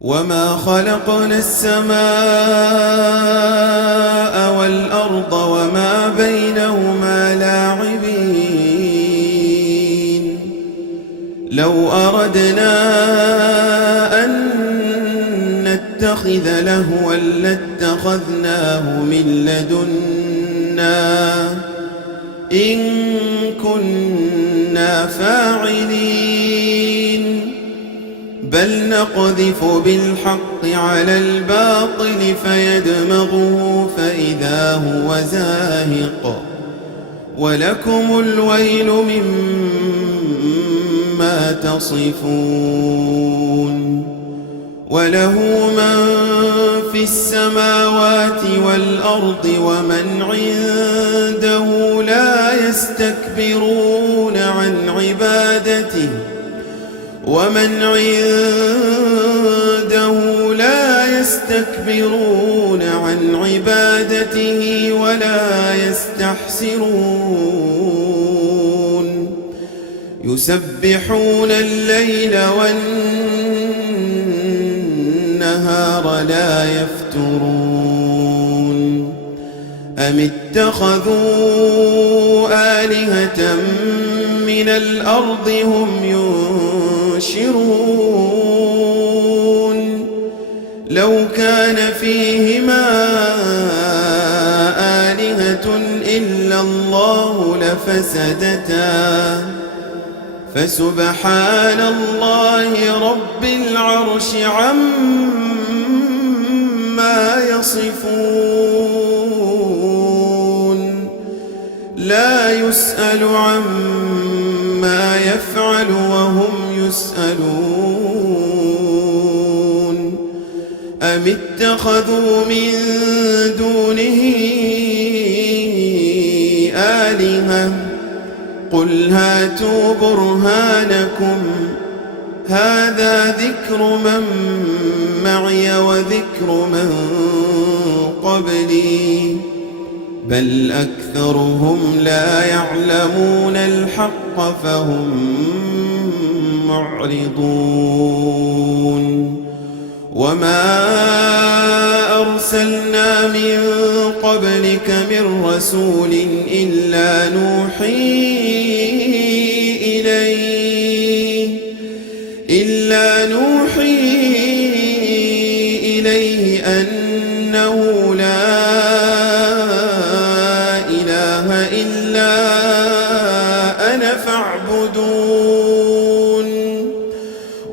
وما خلقنا السماء والأرض وما بينهما لاعبين. لو أردنا أن نتخذ لهوا لاتخذناه من لدنا إن كنا فاعلين. بل نقذف بالحق على الباطل فيدمغه فإذا هو زاهق ولكم الويل مما تصفون. وله من في السماوات والأرض ومن عنده لا يستكبرون عن عبادته ولا يستحسرون. يسبحون الليل والنهار لا يفترون. أم اتخذوا آلهة من الأرض هم ينشرون. لو كان فيهما آلهة إلا الله لفسدتا فسبحان الله رب العرش عما يصفون. لا يسأل عما يفعل وهم يسألون. أم اتخذوا من دونه آلهة قل هاتوا برهانكم هذا ذكر من معي وذكر من قبلي بل أكثرهم لا يعلمون الحق فهم معرضون. وما أرسلنا من قبلك من رسول إلا نوحي إليه أنه لا إله إلا أنا فاعبدون.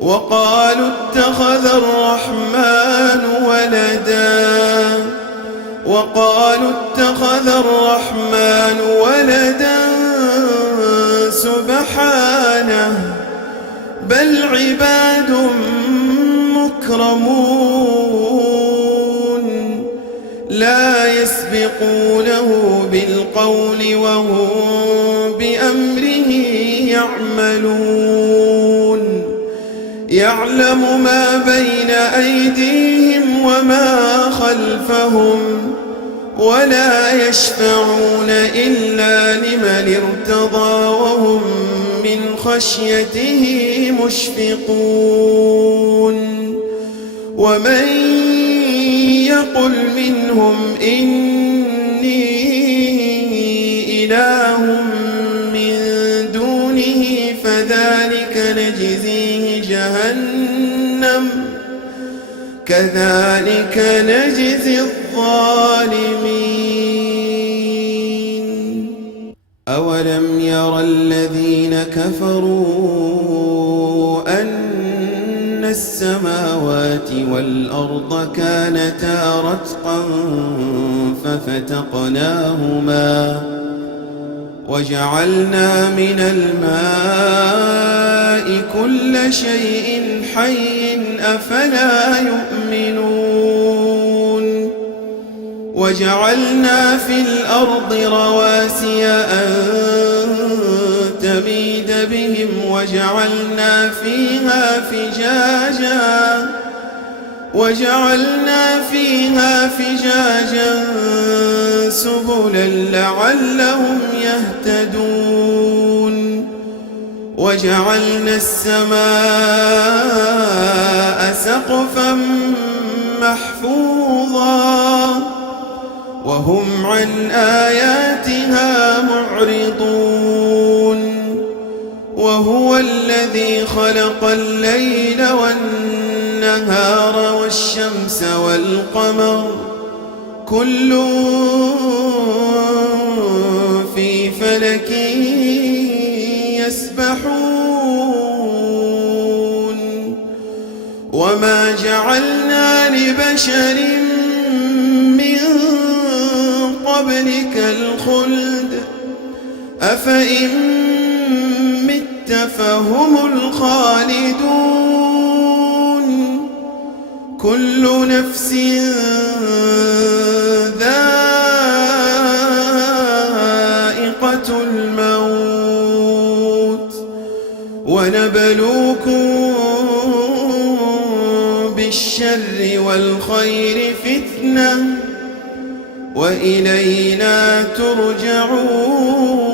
وقالوا اتخذ الرحمن ولدا سبحانه بل عباد مكرمون لا يسبقونه بالقول وهم بأمره يعملون. يعلم ما بين أيديهم وما خلفهم ولا يشفعون إلا لمن ارتضى وهم من خشيته مشفقون. ومن يقل منهم إني إله من دونه فذلك نجزيه جهنم كذلك نجزي الظالمين. أولم ير الذين كفروا أن السماوات والأرض كانتا رتقا ففتقناهما وجعلنا من الماء كل شيء حي أفلا يؤمنون. وجعلنا في الأرض رواسي أن تميد بهم وجعلنا فيها فجاجا سبلا لعلهم يهتدون. وجعلنا السماء سقفا محفوظا وهم عن آياتها معرضون وهو الذي خلق الليل والنهار والشمس والقمر كل في فلك يسبحون وما جعلنا لبشر من قبلك الخلد أفإن مت فهم الخالدون كل نفس ذائقة الموت ونبلوكم بالشر والخير فتنة وإلينا ترجعون.